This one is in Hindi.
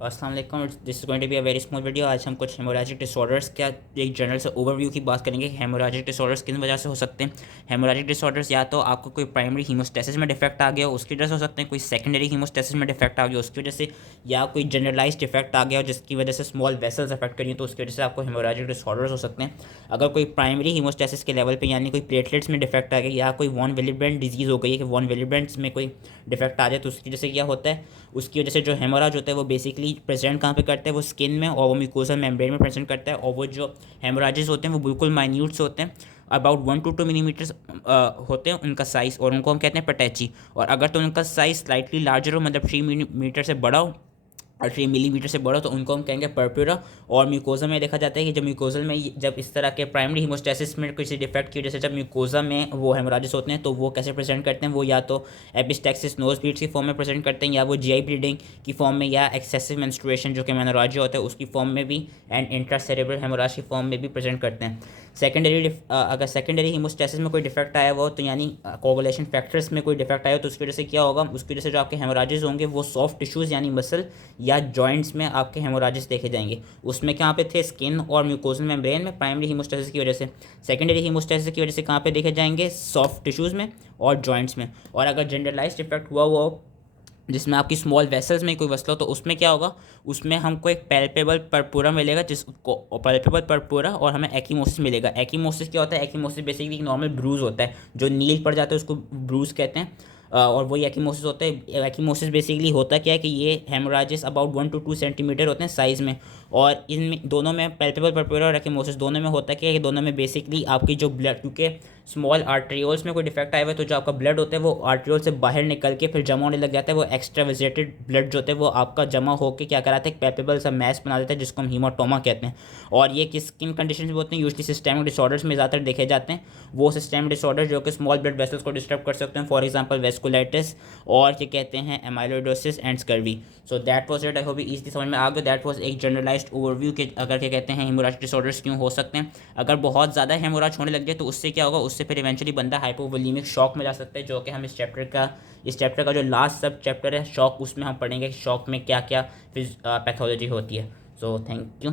अस्सलाम वालेकुम, this is going to be a very small video. आज हम कुछ हेमोरेजिक डिसऑर्डर्स का एक जनरल से ओवरव्यू की बात करेंगे। हेमोरेजिक डिसऑर्डर्स किन वजह से हो सकते हैं। हेमोरेजिक डिसऑर्डर्स या तो आपको कोई प्राइमरी हीमोस्टेसिस में डिफेक्ट आ गया हो उसकी वजह से हो सकते हैं, कोई सेकेंडरी हीमोस्टेसिस में डिफेक्ट आ गया उसकी वजह से, या कोई जनरलाइज डिफेक्ट आ गया हो जिसकी वजह से स्मॉल वेसल्स अफेक्ट करिए तो उसकी वजह से आपको हेमोरेजिक डिसऑर्डर्स हो सकते हैं। अगर कोई प्राइमरी हीमोस्टेसिस के लेवल पे यानी कोई प्लेटलेट्स में डिफेक्ट आ गया या कोई वॉन विलिब्रेंट डिजीज़ हो गई है कि वॉन विलिब्रेंट्स में कोई डिफेक्ट आ जाए तो उसकी वजह से क्या होता है, उसकी वजह से जो हेमोरेज होता है वो बेसिकली प्रेजेंट कहाँ पे करता है, वो स्किन में और वो म्यूकोजल मेम्ब्रेन में प्रेजेंट करता है। और वो जो हेमोरेजेस होते हैं वो बिल्कुल माइन्यूट से होते हैं, अबाउट 1 to 2 मिलीमीटर्स होते हैं उनका साइज़, और उनको हम कहते हैं पटैची। और अगर तो उनका साइज़ स्लाइटली लार्जर हो, मतलब 3 मिलीमीटर से बड़ा हो और 3 मिलीमीटर से बड़ा, तो उनको हम कहेंगे पर्प्यूरा। और म्यूकोजा में देखा जाता है कि जब म्यूकोजल में जब इस तरह के प्राइमरी हीमोस्टेसिस में किसी डिफेक्ट की वजह से जब म्यूकोजा में वो हेमोरेजेस होते हैं तो वो कैसे प्रेजेंट करते हैं, वो या तो एपिस्टैक्सिस नोज ब्लीड्स की फॉर्म में प्रेजेंट करते हैं, या वो जीआई ब्लीडिंग की फॉर्म में, या एक्सेसिव मेंस्ट्रुएशन जो कि मेनोरेजिया होता है उसकी फॉर्म में भी, एंड इंट्रासेरेब्रल हेमोरेज की फॉर्म में भी प्रेजेंट करते हैं। अगर सेकेंडरी हीमोस्टेसिस में कोई डिफेक्ट आया हो तो यानी कोगुलेशन फैक्टर्स में कोई डिफेक्ट आया हो तो उसकी वजह से क्या होगा, उसकी वजह से जो आपके हेमोरेजेस होंगे वो सॉफ्ट टिश्यूज़ यानी मसल या जॉइंट्स में आपके हेमोरेजेस देखे जाएंगे। उसमें कहाँ पे थे, स्किन और म्यूकोजल मेम्ब्रेन में प्राइमरी हीमोस्टेसिस की वजह से। सेकेंडरी हीमोस्टेसिस की वजह से कहाँ पे देखे जाएंगे, सॉफ्ट टिश्यूज़ में और जॉइंट्स में। और अगर जनरलाइज इफेक्ट हुआ हो जिसमें आपकी स्मॉल वेसल्स में कोई वसल हो तो उसमें क्या होगा, उसमें हमको एक पैल्पेबल परपूरा मिलेगा, जिसको पैल्पेबल परपूरा, और हमें एक्कीमोसिस मिलेगा। एक्कीमोसिस क्या होता है, एक्कीमोसिस बेसिकली एक नॉर्मल ब्रूज होता है, जो नील पड़ जाता है उसको ब्रूज कहते हैं। और वही एक्कीमोसिस होता है। एक्कीमोसिस बेसिकली होता क्या है कि ये हेमोरेजेस अबाउट 1 to 2 सेंटीमीटर होते हैं साइज़ में, और इनमें दोनों में पैल्पेबल परपूरा और एक्कीमोसिस दोनों में होता क्या है कि दोनों में बेसिकली आपकी जो ब्लड, क्योंकि स्मॉल आर्ट्रियोल्स में कोई डिफेक्ट आया हुआ है तो जो आपका ब्लड होता है वो आर्ट्रियोल से बाहर निकल के फिर जमा होने लग जाता है। वो एक्स्ट्रा विजेटेड ब्लड जो होता है वो आपका जमा होकर क्या कराता है, एक पैपेबल सा मैस बना देता है जिसको हम हीमाटोमा कहते हैं। और ये किस किन कंडीशन में होते हैं, यूजली सिस्टेमिक डिसऑर्डर्स में ज़्यादातर देखे जाते हैं। वो सिस्टेमिक डिसऑर्डर जो कि स्मॉल ब्लड वेसल्स को डिस्टर्ब कर सकते हैं, फॉर एग्जाम्पल वेस्कुलाइटिस, और क्या कहते हैं amyloidosis and scurvy. So that was it, I hope easy समझ में आ गया। दैट वाज एक जनरलाइज्ड ओवरव्यू के अगर क्या कहते हैं हेमोरेजिक डिसऑर्डर्स क्यों हो सकते हैं। अगर बहुत ज़्यादा हेमोरेज होने लग जाए तो उससे क्या होगा, उससे फिर इवेंचुअली बंदा हाइपोवोलीमिक शॉक में जा सकता है, जो कि हम इस चैप्टर का जो लास्ट सब चैप्टर है शॉक, उसमें हम पढ़ेंगे शॉक में क्या क्या फिर पैथोलॉजी होती है। So thank you.